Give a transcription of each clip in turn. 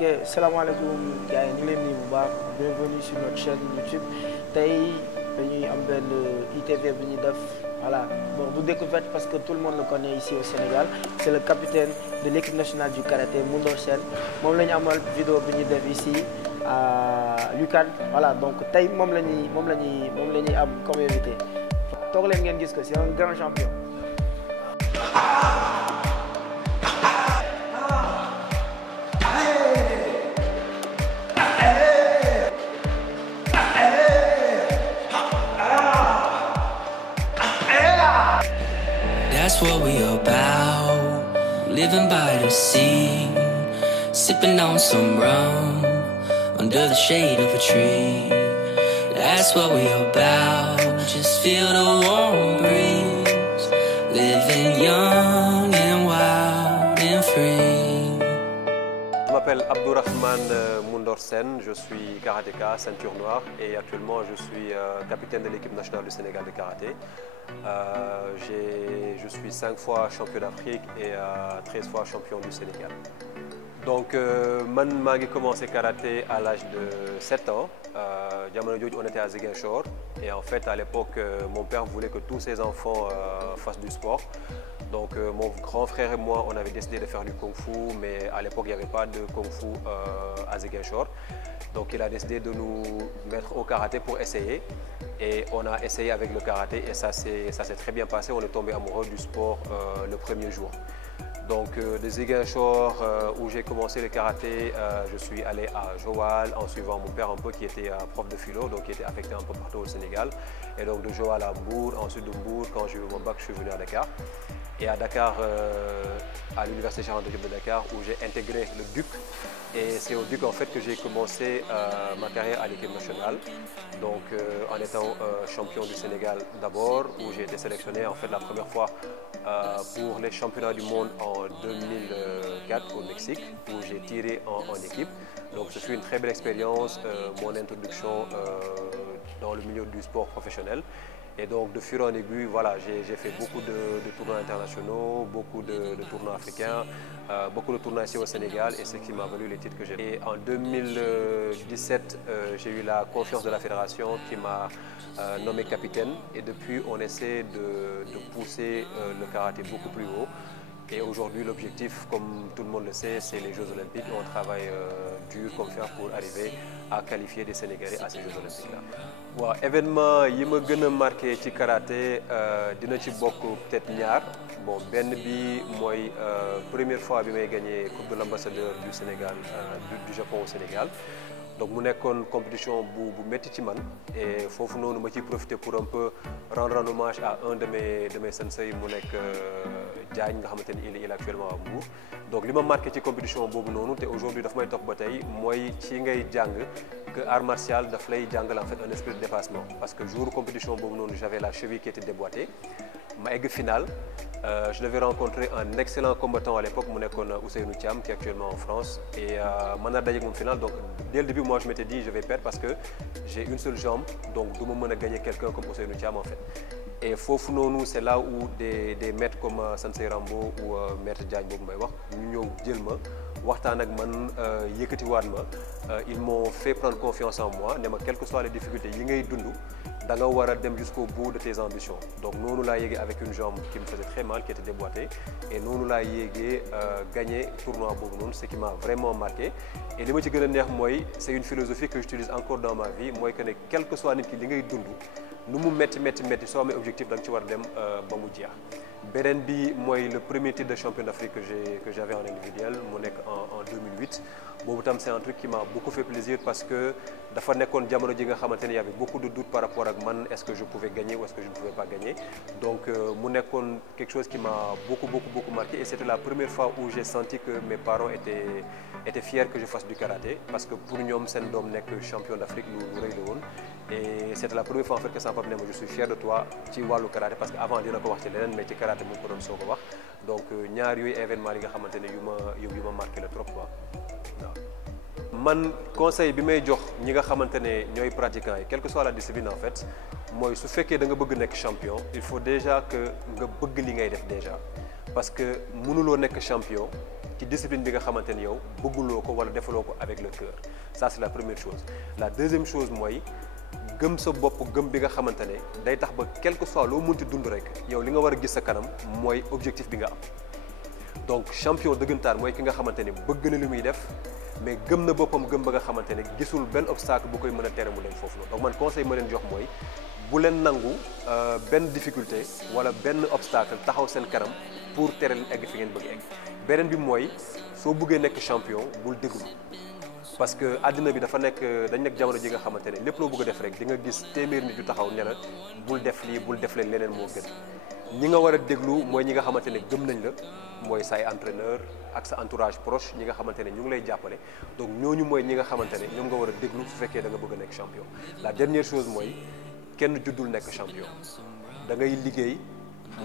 Ok, salam alaikum gars yi ñu ngi leen di bu baax bienvenue sur notre chaîne YouTube tey dañuy am benn ITV bi ñuy def voilà bon du découverte parce que tout le monde le connaît ici au Sénégal c'est le capitaine de l'équipe nationale du karaté Moundor Sène moom la ñu amal vidéo bi ñuy def ici à Lucan voilà donc tey moom la ñuy am comme invité toog leen ngeen gis que c'est un grand champion. That's what we about, living by the sea, sipping on some rum, under the shade of a tree. That's what we about, just feel the warm breeze, living young and wild and free. Je m'appelle Abdourahmane Moundor Sène, je suis karatéka, ceinture noire et actuellement je suis capitaine de l'équipe nationale du Sénégal de karaté. Je suis 5 fois champion d'Afrique et 13 fois champion du Sénégal. Donc, j'ai commencé karaté à l'âge de 7 ans. On était à Ziguinchor et en fait à l'époque mon père voulait que tous ses enfants fassent du sport. Donc mon grand frère et moi on avait décidé de faire du Kung Fu, mais à l'époque il n'y avait pas de Kung Fu à Ziguinchor. Donc il a décidé de nous mettre au karaté pour essayer. Et on a essayé avec le karaté et ça s'est très bien passé. On est tombé amoureux du sport le premier jour. Donc de Ziguinchor où j'ai commencé le karaté, je suis allé à Joal en suivant mon père un peu qui était prof de philo, donc qui était affecté un peu partout au Sénégal. Et donc de Joal à Mbour, ensuite de Mbour, quand j'ai eu mon bac, je suis venu à Dakar. Et à Dakar, à l'université Cheikh Anta Diop de Dakar, où j'ai intégré le DUC. Et c'est au DUC en fait que j'ai commencé ma carrière à l'équipe nationale. Donc en étant champion du Sénégal d'abord, où j'ai été sélectionné en fait la première fois pour les championnats du monde en 2004 au Mexique, où j'ai tiré en équipe. Donc ce fut une très belle expérience, mon introduction dans le milieu du sport professionnel. Et donc de fur et en aiguille, voilà, j'ai fait beaucoup de tournois internationaux, beaucoup de tournois africains, beaucoup de tournois ici au Sénégal et ce qui m'a valu les titres que j'ai. Et en 2017, j'ai eu la confiance de la fédération qui m'a nommé capitaine et depuis on essaie de pousser le karaté beaucoup plus haut. Et aujourd'hui, l'objectif, comme tout le monde le sait, c'est les Jeux Olympiques. On travaille dur comme fer pour arriver à qualifier des Sénégalais à ces Jeux Olympiques-là. Waaw événement yi ma gën a marqué ci karaté dina ci bokk peut-être ñaar bon benn bi mooy première fois bi may gagné coupe de l'ambassadeur du Sénégal du Japon au Sénégal. Donc mu nekkoon compétition bu métti ci man et foofu noonu ma ciy profité pour un peu rendre un hommage à un de mes sensei mu nekk Diagne nga xamante ni il est actuellement à Mbour. Donc li ma marqué ci compétition boobu noonu te aujourd'hui daf may topp ba tey mooy ci ngay jàng que art martial daf lay jàngal en fait un esprit de dépassement parce que jour compétition boobu noonu j'avais la cheville qui était déboîtée ma egg finale. Je devais rencontrer un excellent combattant à l'époque mu nekkoon Ousseynou Thiam qui est actuellement en France et mën naa daje ak moom finale donc dès le début moi je m'étais dit je vais perdre parce que j'ai une seule jambe donc du ma mën a gagner quelqu'un comme Ousseynou Thiam en fait. Et foofu noonu c'est là où des maîtres comme Sensei Rambo ou maître Diagne boobu may wax ñu ñëw jël ma waxtaan ak man yëkkatiwaat ma ils m'ont fait prendre confiance en moi ne ma quelles que soient les difficultés yi ngay dund da nga war a dem jusqu'au bout de tes ambitions. Donc noonu laa yéegee avec une jambe qui me faisait très mal qui était déboîtée et noonu laa yéegee gagné tournoi boobu noonu ce qui m'a vraiment marqué. Et li ma ci gën a neex mooy c'est une philosophie que j'utilise encore dans ma vie mooy que ne quel que soit nit ki li ngay dund nu mu métti soo amee objectif da nga ci war a dem ba mu jeex. Beneen bi mooy le premier titre de champion d'Afrique que j'avais en individuel mu nekk en 2008 boobu tam c'est un truc qui m'a beaucoup fait plaisir parce que dafa nekkoon jamono ji nga xamante ne y avait beaucoup de doutes par rapport ak man est-ce que je pouvais gagner ou est-ce que je ne pouvais pas gagner. Donc mu nekkoon quelque chose qui m'a beaucoup marqué et c'était la première fois où j'ai senti que mes parents étaient fiers que je fasse du karaté parce que pour ñoom seen doom nekk champion d'Afrique lu rëy la woon. Et c'était la première fois en fait que sama papa ne ma je suis fier de toi ci wàllu karaté parce que avant dina ko wax ci leneen mais ci karaté mu ko doon soo ko wax donc ñaar yooyu événement yi nga xamante ne yu ma marqué la trop quoi waaw. man conseil bi may jox ñi nga xamante ne ñooy pratiquants yi quelle que soit la discipline en fait mooy su fekkee da nga bëgg nekk champion il faut déjà que nga bëgg li ngay def déjà parce que mënuloo nekk champion ci discipline bi nga xamante ni yow bëgguloo ko wala defaloo ko avec le cœur. Ça c'est la première chose. La deuxième chose mooy gëm sa bopp gëm bi nga xamante ne day tax ba quel que soit loo mënti dund rek yow li nga war a gis sa kanam mooy objectif bi nga am. Donc champion dëggantaan mooy ki nga xamante ne bëgg na li muy def mais gëm na boppam gëm ba nga xamante ne gisul benn obstacle bu koy mën a tere mu dem foofu noonu. Donc man conseil ma leen jox mooy bu leen nangu benn difficulté wala benn obstacle taxaw seen kanam pour tere leen egg fi ngeen bëgg egg. beneen bi mooy soo bëggee nekk champion bul déglu parce que àddina bi dañ nekk jamono ji nga xamante ne lépp loo bëgg a def rek di nga gis téeméer nit yu taxaw ne la bul def lii bul def leen leneen moo gën. ñi nga war a déglu mooy ñi nga xamante ne gëm nañ la mooy say entraîneur ak sa entourage proche ñi nga xamante ne ñu ngi lay jàppale donc ñooñu mooy ñi nga xamante ne ñoom nga war a déglu su fekkee da nga bëgg a nekk champion. La dernière chose mooy kenn juddul nekk champion da ngay liggéey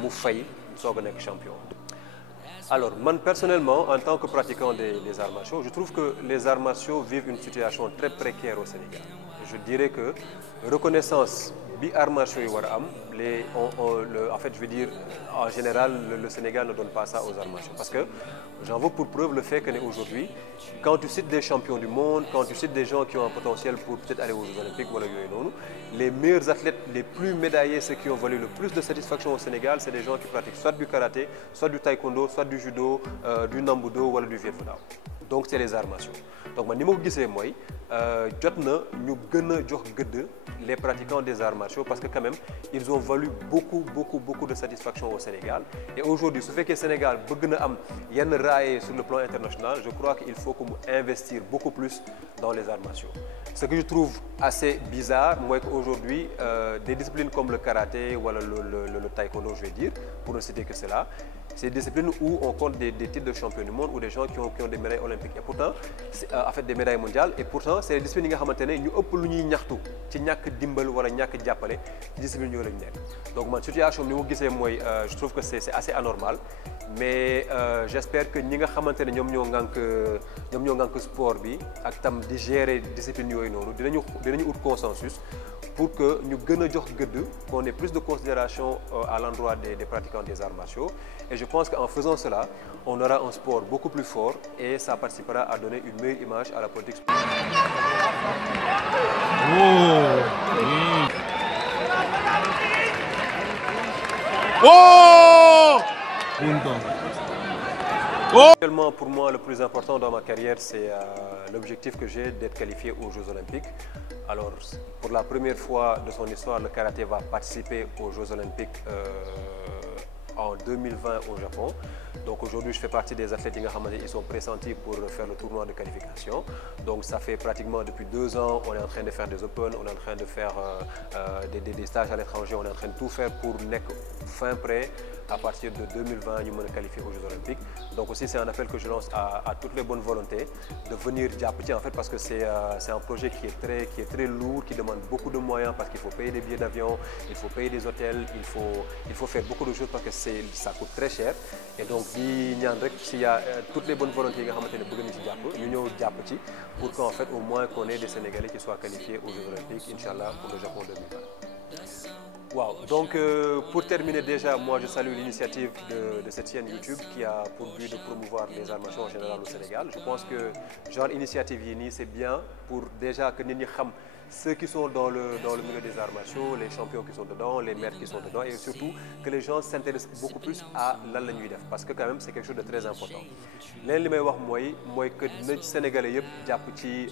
mu fay soog a nekk champion. Alors man personnellement en tant que pratiquant des arts martiaux je trouve que les arts martiaux vivent une situation très précaire au Sénégal. Je dirais que reconnaissance bi arts martiaux yi war a am en fait je veux dire en général le Sénégal ne donne pas ça aux arts martiaux parce que j'en veux pour preuve le fait que aujourd'hui quand tu cites des champions du monde quand tu cites des gens qui ont un potentiel pour peut-être aller aux Jeux Olympiques wala yooyu noonu les meilleurs athlètes les plus médaillés ceux qui ont valu le plus de satisfaction au Sénégal c'est des gens qui pratiquent soit du karaté soit du taekwondo soit du judo du nambudo wala du viet vo daaw donc c'est les arts martiaux donc man ni ma ko gisee mooy jot na ñu gën a jox gëdd les pratiquants des arts martiaux parce que quand même ils ont valu beaucoup de satisfaction au Sénégal et aujourd'hui su fekkee Sénégal bëgg na am yenn raaya sur le plan international je crois qu'il faut que mu investir beaucoup plus dans les arts martiaux. Ce que je trouve assez bizarre mooy que aujourd'hui des disciplines comme le karaté wala le taekwondo je vais dire pour ne citer que cela c'est des disciplines où on compte des titres de champion du monde ou des gens qui ont des médailles olympiques et pourtant en fait des médailles mondiales et pourtant c'est des disciplines yi nga xamante ne ñu ëpp lu ñuy ñaxtu ci ñàkk dimbal wala ñàkk jàppale ci discipline yooyu lañu nekk donc man situation bi ni mu gisee mooy je trouve que c'est assez anormal mais j'espère que ñi nga xamante ne ñoom ñoo ngànk sport bi ak tam di gérer discipline yooyu noonu dinañu ut consensus pour que ñu gën a jox gëdd qu'on ait plus de considération à l'endroit des pratiquants des arts martiaux et je pense qu'en faisant cela on aura un sport beaucoup plus fort et ça participera à donner une meilleure image à la politique sportive. Actuellement, pour moi, le plus important dans ma carrière, c'est l'objectif que j'ai d'être qualifié aux Jeux Olympiques. Alors, pour la première fois de son histoire, le karaté va participer aux Jeux Olympiques en 2020 au Japon. Donc aujourd'hui, je fais partie des athlètes qui sont pressentis pour faire le tournoi de qualification. Donc ça fait pratiquement depuis 2 ans, on est en train de faire des Open, on est en train de faire des stages à l'étranger, on est en train de tout faire pour nekk fin prêt à partir de 2020 ñu mën a qualifier aux Jeux Olympiques. Donc aussi c'est un appel que je lance à toutes les bonnes volontés de venir jàpp ci en fait parce que c'est un projet qui est très lourd, qui demande beaucoup de moyens parce qu'il faut payer des billets d'avion, il faut payer des hôtels, il faut faire beaucoup de choses parce que ça coûte très cher et donc di ñaan rek s'il y a toutes les bonnes volontés yi nga xamante ne bëgg nañu ci jàpp ñu ñëw jàpp ci pour qu'en fait au moins qu'on ait des Sénégalais qui soient qualifiés aux Jeux Olympiques Inch'Allah pour le Japon 2020. Wow. Donc pour terminer déjà, moi je salue l'initiative de cette chaîne YouTube qui a pour but de promouvoir les arts martiaux en général au Sénégal. Je pense que genre initiative yi nii c'est bien pour déjà que nit ñi xam ceux qui sont dans le milieu des arts martiaux, les champions qui sont dedans, les maîtres qui sont dedans et surtout que les gens s'intéressent beaucoup plus à lan la ñuy def parce que quand même c'est quelque chose de très important. Leen li may wax mooy que na Sénégalais yëpp jàpp ci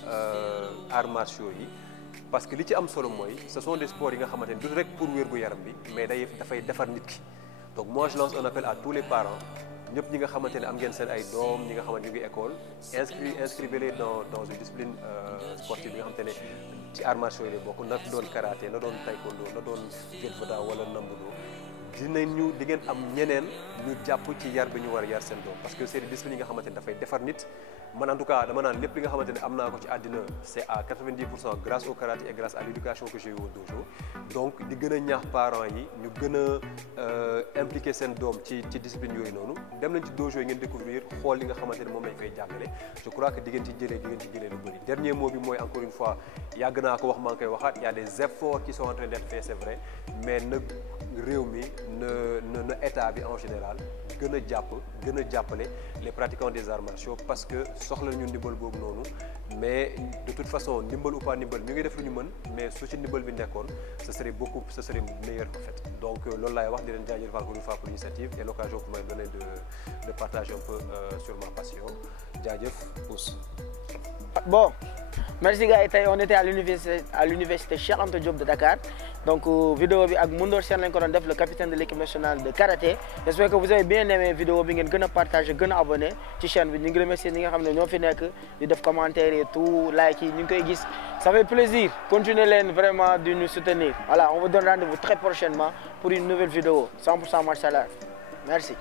arts martiaux yi. Parce que li ci am solo mooy ce sont des sports yi nga xamante ne du rek pour wér gu yaram bi mais dafay defar nit ki donc moi je lance un appel à tous les parents ñëpp ñi nga xamante ne am ngeen seen ay doom ñi nga xamante ñu ngi école inscrivez-les dans une discipline sportive bi nga xamante ne ci arts martiaux yi lay bokk na doon karaté na doon taekwondo na doon viet vo daaw wala nambudo di ngeen am ñeneen ñu jàpp ci yar bi ñu war a yar seen doom parce que c'est des disciplines yi nga xamante ne dafay defar nit man en tout cas dama naan lépp li nga xamante ne am naa ko ci àddina c'est à 90% grâce au karaté et grâce à l'éducation que j'ai eu au dojo donc di gën a ñaax parents yi ñu gën a impliquer seen doom ci discipline yooyu noonu dem nañ ci dojo yi ngeen découvrir xool li nga xamante ne moom lañ fay jàngale je crois que di ngeen ci jëlee lu bëri dernier mot bi mooy encore une fois yàgg naa ko wax maa ngi koy waxaat il y a des efforts qui sont en train d'être faits c'est vrai mais nag réew mi na état bi en général gën a jàppale les pratiquants des arts martiaux parce que soxla ñu ndimbal boobu noonu mais de toute façon ndimbal ou pas ndimbal ñu ngi def lu ñu mën mais su ci ndimbal bi nekkoon ce serait meilleur en fait donc loolu laay wax di leen jaajëfal encore une fois pour l'initiative et l'occasion que vous m'avez donné de partager un peu sur ma passion jaajëf Pousse. Bon, merci gars, on était à l'université Cheikh Anta Diop de Dakar. Donc vidéo bi ak Moundor Sène lañ ko doon def, le capitaine de l'équipe nationale de karaté. J'espère que vous avez bien aimé vidéo bi, ngeen gën a partager, gën a abonné ci chaîne bi. Ñu ngi remercier ñi nga xam ne ñoo fi nekk di def commentaire et tout, like yi ñu ngi koy gis. Ça fait plaisir. Continuez leen vraiment de nous soutenir. Voilà, on vous donne rendez-vous très prochainement pour une nouvelle vidéo 100% martial art. Merci.